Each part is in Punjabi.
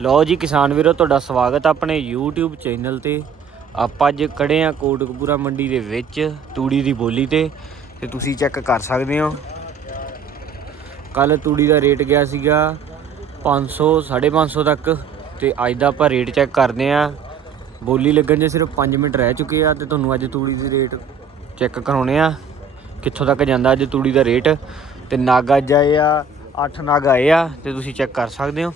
ਲਓ ਜੀ ਕਿਸਾਨ ਵੀਰੋ, ਤੁਹਾਡਾ ਸਵਾਗਤ ਆਪਣੇ YouTube ਚੈਨਲ ਤੇ। ਆਪਾਂ ਅੱਜ ਖੜੇ ਆ ਕੋਟਕਪੂਰਾ ਮੰਡੀ ਦੇ ਵਿੱਚ, ਤੂੜੀ ਦੀ ਬੋਲੀ ਤੇ ਤੇ ਤੁਸੀਂ ਚੈੱਕ ਕਰ ਸਕਦੇ ਹੋ। ਕੱਲ ਤੂੜੀ ਦਾ ਰੇਟ ਗਿਆ ਸੀਗਾ 500 550 ਤੱਕ, ਤੇ ਅੱਜ ਦਾ ਆਪਾਂ ਰੇਟ ਚੈੱਕ ਕਰਦੇ ਆ। ਬੋਲੀ ਲੱਗਣ ਦੇ ਸਿਰਫ 5 ਮਿੰਟ ਰਹਿ ਚੁੱਕੇ ਆ, ਤੇ ਤੁਹਾਨੂੰ ਅੱਜ ਤੂੜੀ ਦੀ ਰੇਟ ਚੈੱਕ ਕਰਾਉਣੇ ਆ। ਕਿੱਥੋਂ ਤੱਕ ਜਾਂਦਾ ਅੱਜ ਤੂੜੀ ਦਾ ਰੇਟ? ਤੇ ਨਾਗਾ ਜਾਏ ਆ 8 ਨਾਗ ਆਏ ਆ, ਤੇ ਤੁਸੀਂ ਚੈੱਕ ਕਰ ਸਕਦੇ ਹੋ।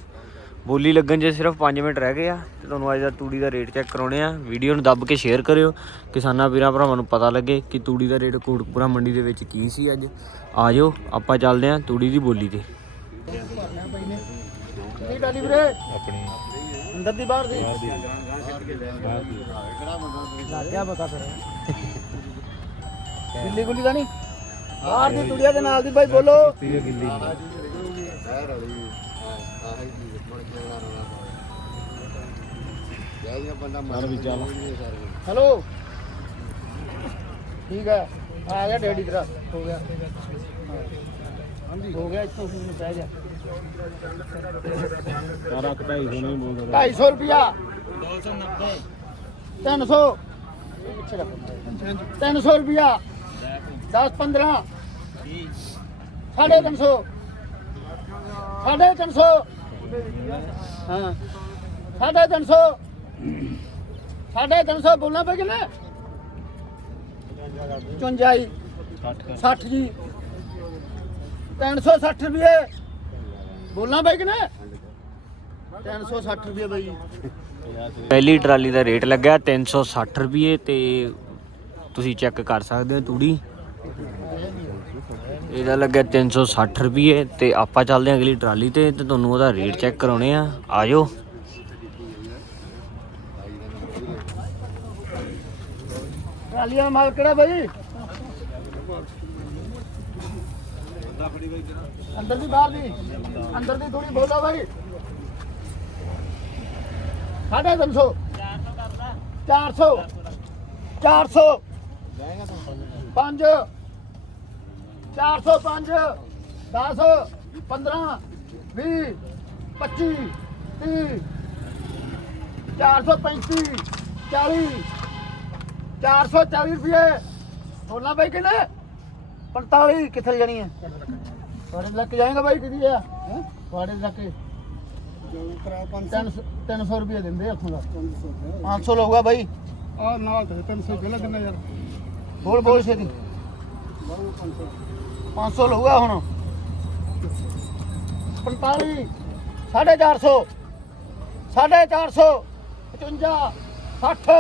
ਬੋਲੀ ਲੱਗਣ 'ਚ ਸਿਰਫ 5 ਮਿੰਟ ਰਹਿ ਗਏ ਆ ਤੇ ਤੁਹਾਨੂੰ ਅੱਜ ਦਾ ਤੂੜੀ ਦਾ ਰੇਟ ਚੈੱਕ ਕਰਾਉਣੇ ਆ ਵੀਡੀਓ ਨੂੰ ਦੱਬ ਕੇ ਸ਼ੇਅਰ ਕਰਿਓ ਕਿਸਾਨਾਂ ਵੀਰਾਂ ਭਰਾਵਾਂ ਨੂੰ ਪਤਾ ਲੱਗੇ ਕਿ ਤੂੜੀ ਦਾ ਰੇਟ ਕੋਟਕਪੂਰਾ ਮੰਡੀ ਦੇ ਵਿੱਚ ਕੀ ਸੀ ਅੱਜ ਆਜੋ ਆਪਾਂ ਚੱਲਦੇ ਆ ਤੂੜੀ ਦੀ ਬੋਲੀ ਤੇ ਆਪਣੀ ਅੰਦਰ ਦੀ ਬਾਹਰ ਦੀ ਬਾਹਰ ਪਤਾ ਫਿਰ ਗਿੱਲੀ ਗੁੱਲੀ ਦਾ ਨਹੀਂ ਬਾਹਰ ਦੀ ਤੁੜੀਆ ਦੇ ਨਾਲ ਦੀ ਬਾਈ ਬੋਲੋ ਤੀਰ ਗਿੱਲੀ ਹੈਲੋ ਠੀਕ ਹੈ। ਆ ਗਿਆ ਡੈਡੀ ਤੇਰਾ। ਹੋ ਗਿਆ। ਹਾਂਜੀ। ਹੋ ਗਿਆ ਇੱਥੋਂ ਹੁਣ ਬਹਿ ਜਾ। ਸਾਰਾ ਕਟਾਈ ਹੋਣੀ ਬੋਲਦਾ 250 ਰੁਪਿਆ 290 300 300 ਰੁਪਿਆ 10 15 ਸਾਢੇ 300 ਸਾਢੇ 300 ਹਾਂ। ਸਾਢੇ 300 ਸਾਢੇ 300 ਬੋਲਣਾ ਪੈ ਕਿੰਨੇ? 54 60 ਜੀ। 360 ਰੁਪਏ। ਬੋਲਣਾ ਪੈ ਕਿੰਨੇ? 360 ਰੁਪਏ ਬਾਈ। ਪਹਿਲੀ ਟਰਾਲੀ ਦਾ ਰੇਟ ਲੱਗਾ 360 ਰੁਪਏ ਤੇ ਤੁਸੀਂ ਚੈੱਕ ਕਰ ਸਕਦੇ ਹੋ ਤੂੜੀ। ਇਹਦਾ ਲੱਗਾ 360 ਰੁਪਏ ਤੇ ਆਪਾਂ ਚੱਲਦੇ ਹਾਂ ਅਗਲੀ ਟਰਾਲੀ ਤੇ ਤੇ ਤੁਹਾਨੂੰ ਉਹਦਾ ਰੇਟ ਚੈੱਕ ਕਰਾਉਣੇ ਆ। ਆਜੋ। ਟਰਾਲੀਆਂ ਦਾ ਮਾਲ ਕਿਹੜਾ ਬਾਈ? ਅੰਦਰ ਦੀ ਬਾਹਰ ਦੀ। ਅੰਦਰ ਦੀ ਥੋੜੀ ਬੋਲਦਾ ਬਾਈ। ਸਾਢੇ ਤਿੰਨ 400 400 5 405 10 15 20 25 30 435 40 440 ਰੁਪਏ। ਬੋਲਣਾ ਬਾਈ ਕਿੰਨੇ? 45 ਕਿੱਥੇ ਜਾਣੀ ਹੈ? ਤੁਹਾਡੇ ਲੱਗ ਜਾਏਗਾ ਬਾਈ ਕਿਦੀ ਆ? ਤੁਹਾਡੇ ਲੱਗ ਕੇ 300 ਰੁਪਏ ਦਿੰਦੇ ਇੱਥੋਂ ਦਾ। 500 ਲਊਗਾ ਬਾਈ। ਆ ਨਾਲ ਤੇ 300 ਪਹਿਲਾਂ ਦਿੰਦਾ ਯਾਰ। ਬੋਲ ਬੋਲ ਛੇਤੀ। 500 ਲਊਗਾ ਹੁਣ। 45 450 450 55 60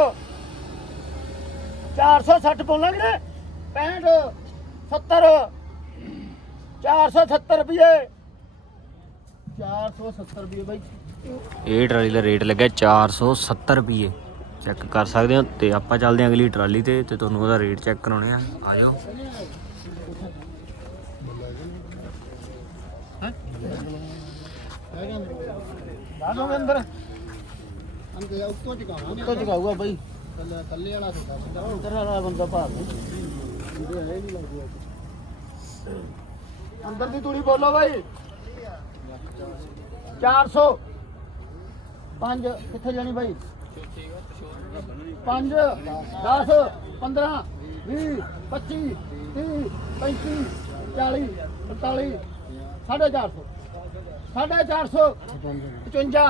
460 ਬੋਲਾਂਗੇ 65 70 470 ਰੁਪਏ 470 ਰੁਪਏ ਬਾਈ। ਇਹ ਟਰਾਲੀ ਦਾ ਰੇਟ ਲੱਗਾ 470 ਰੁਪਏ ਚੈੱਕ ਕਰ ਸਕਦੇ ਹੋ ਤੇ ਆਪਾਂ ਚੱਲਦੇ ਹਾਂ ਅਗਲੀ ਟਰਾਲੀ ਤੇ ਤੇ ਤੁਹਾਨੂੰ ਉਹਦਾ ਰੇਟ ਚੈੱਕ ਕਰਾਉਣੇ ਆ। ਆਜੋ ਬਾਹਰੋਂ ਅੰਦਰ ਅੰਦਰ ਉੱਤੋਂ ਚਕਾਵਾਂ ਉੱਤੋਂ ਚਕਾਊਗਾ ਬਾਈ। ਕੱਲੇ ਕੱਲੇ ਵਾਲਾ ਹੁੰਦਾ ਉਧਰ ਵਾਲਾ ਬੰਦਾ ਭਾਗ ਇਹ ਨਹੀਂ ਲੱਗਦਾ ਅੰਦਰ ਦੀ ਤੂੜੀ ਬੋਲੋ ਬਾਈ। 400 5 ਕਿੱਥੇ ਜਾਣੀ ਬਾਈ? 5 10 15 20 25 30 35 40 45 450 450 55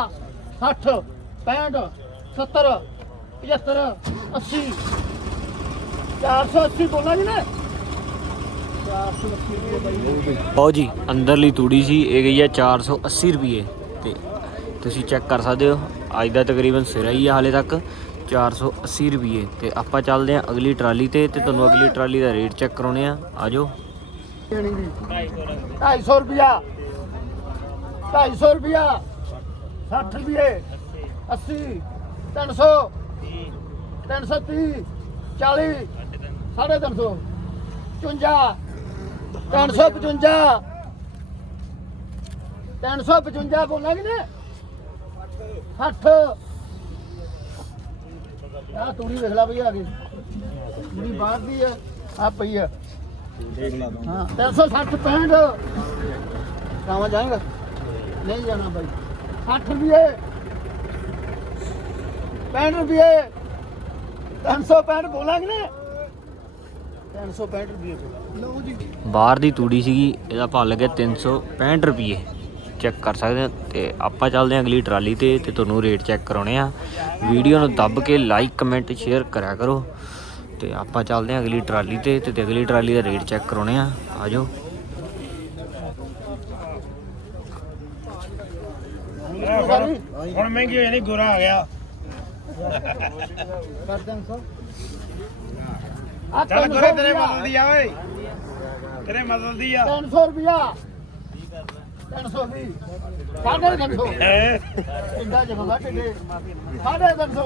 60 65 70 75 80 480 ਬੋਲਣਾ ਜੀ ਨੇ। 480 ਜੀ। ਅੰਦਰਲੀ ਤੂੜੀ ਸੀ, ਇਹ ਗਈ ਹੈ 480 ਰੁਪਏ। ਤੇ ਤੁਸੀਂ ਚੈੱਕ ਕਰ ਸਕਦੇ ਹੋ, ਅੱਜ ਦਾ ਤਕਰੀਬਨ ਸਿਰਾ ਹੀ ਆ ਹਾਲੇ ਤੱਕ 480 ਰੁਪਏ। ਤੇ ਆਪਾਂ ਚੱਲਦੇ ਹਾਂ ਅਗਲੀ ਟਰਾਲੀ ਤੇ ਤੇ ਤੁਹਾਨੂੰ ਅਗਲੀ ਟਰਾਲੀ ਦਾ ਰੇਟ ਚੈੱਕ ਕਰਾਉਣੇ ਆ ਆਜੋ ਦੇਣੀ ਦੀ 250 ਰੁਪਿਆ 250 ਰੁਪਿਆ 60 ਰੁਪਏ। 80 300 330 40 350 55 355 355 ਬੋਲਣਾ ਕਿ ਨੇ 60 ਆ ਤੂੜੀ ਵੇਖ ਲੈ ਬਈ ਆ ਗਈ ਜਿਹੜੀ ਬਾਹਰ ਦੀ ਆ ਆ ਪਈ ਆ। ਦੇਖ ਲਾ ਦੂੰ ਹਾਂ 360 65 ਕਾਵਾ ਜਾਏਗਾ? ਨਹੀਂ ਜਾਣਾ ਬਾਈ। 60 ਰੁਪਏ 65 ਰੁਪਏ 365 ਬੋਲਾਂਗੇ ਨਾ 365 ਰੁਪਏ ਲਓ ਜੀ। ਬਾਹਰ ਦੀ ਤੂੜੀ ਸੀਗੀ ਇਹਦਾ ਭਾਅ ਲੱਗਿਆ 365 ਰੁਪਏ ਚੈੱਕ ਕਰ ਸਕਦੇ ਹੋ ਤੇ ਆਪਾਂ ਚੱਲਦੇ ਹਾਂ ਅਗਲੀ ਟਰਾਲੀ ਤੇ ਤੇ ਤੁਹਾਨੂੰ ਰੇਟ ਚੈੱਕ ਕਰਾਉਣੇ ਆ। ਵੀਡੀਓ ਨੂੰ ਦੱਬ ਕੇ ਲਾਈਕ ਕਮੈਂਟ ਸ਼ੇਅਰ ਕਰਿਆ ਕਰੋ। ਤੇ ਆਪਾਂ ਚੱਲਦੇ ਹਾਂ ਅਗਲੀ ਟਰਾਲੀ ਤੇ ਤੇ ਅਗਲੀ ਟਰਾਲੀ ਦਾ ਰੇਟ ਚੈੱਕ ਕਰਾਉਣੇ ਆ। ਆਜੋ। ਹੁਣ ਮਹਿੰਗੀ ਹੋਈ ਨਹੀਂ ਗੋਰਾ ਆ ਗਿਆ। ਆ ਚੱਲ ਗੋਰੇ ਤੇਰੇ ਮਦਦ ਦੀ ਆ ਓਏ। ਤੇਰੇ ਮਦਦ ਦੀ ਆ। 300 ਰੁਪਿਆ 300 ਵੀ ਸਾਢੇ 300 ਹੈਂ? ਇੰਦਾ ਜਦੋਂ ਦਾ ਟਿੱਡੇ ਸਾਢੇ 300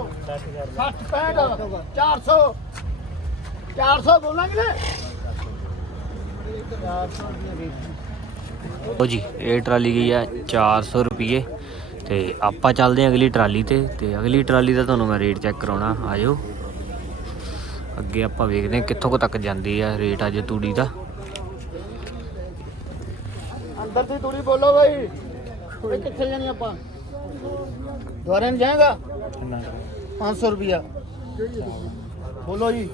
60 65 400 400 ਬੋਲਾਂਗੇ ਨਾ 400 ਰੁਪਏ ਲਓ ਜੀ ਇਹ ਟਰਾਲੀ ਗਈ ਆ 400 ਰੁਪਏ ਤੇ ਆਪਾਂ ਚੱਲਦੇ ਹਾਂ ਅਗਲੀ ਟਰਾਲੀ ਤੇ ਤੇ ਅਗਲੀ ਟਰਾਲੀ ਦਾ ਤੁਹਾਨੂੰ ਮੈਂ ਰੇਟ ਚੈੱਕ ਕਰਾਉਣਾ ਆਜੋ। ਅੱਗੇ ਆਪਾਂ ਵੇਖਦੇ ਹਾਂ ਕਿੱਥੋਂ ਕੁ ਤੱਕ ਜਾਂਦੀ ਆ ਰੇਟ ਅੱਜ ਤੂੜੀ ਦਾ। ਅੰਦਰ ਦੀ ਤੂੜੀ ਬੋਲੋ ਬਾਈ। ਇਹ ਕਿੱਥੇ ਜਾਣੀ ਆਪਾਂ? ਦੁਆਰੇ ਨੂੰ। ਜਾਏਗਾ 500 ਰੁਪਿਆ ਬੋਲੋ ਜੀ।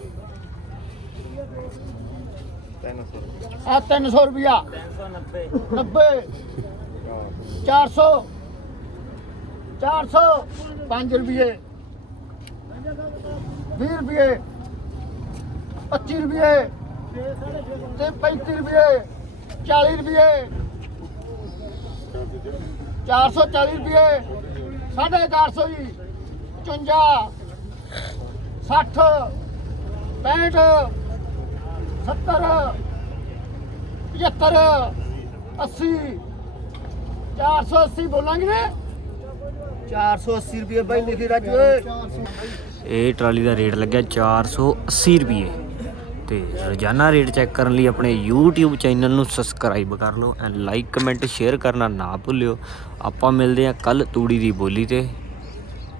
ਆ 300 ਰੁਪਿਆ 90 400 400 5 ਰੁਪਏ 20 ਰੁਪਏ 25 ਰੁਪਏ ਤੇ 35 ਰੁਪਏ 40 ਰੁਪਏ 440 ਰੁਪਏ 450 ਜੀ। 54 60 65 70 75 80 480 ਬੋਲਾਂਗੇ ਨੇ? 480 ਰੁਪਏ ਬਾਈ ਲਿਖੀ ਰਾਜੂ ਓਏ ਇਹ ਟਰਾਲੀ ਦਾ ਰੇਟ ਲੱਗਿਆ 480 ਰੁਪਏ। ਤੇ ਰੋਜ਼ਾਨਾ ਰੇਟ ਚੈੱਕ ਕਰਨ ਲਈ ਆਪਣੇ YouTube ਚੈਨਲ ਨੂੰ ਸਬਸਕ੍ਰਾਈਬ ਕਰ ਲਓ ਐਂਡ ਲਾਈਕ ਕਮੈਂਟ ਸ਼ੇਅਰ ਕਰਨਾ ਨਾ ਭੁੱਲਿਓ। ਆਪਾਂ ਮਿਲਦੇ ਹਾਂ ਕੱਲ ਤੂੜੀ ਦੀ ਬੋਲੀ ਤੇ।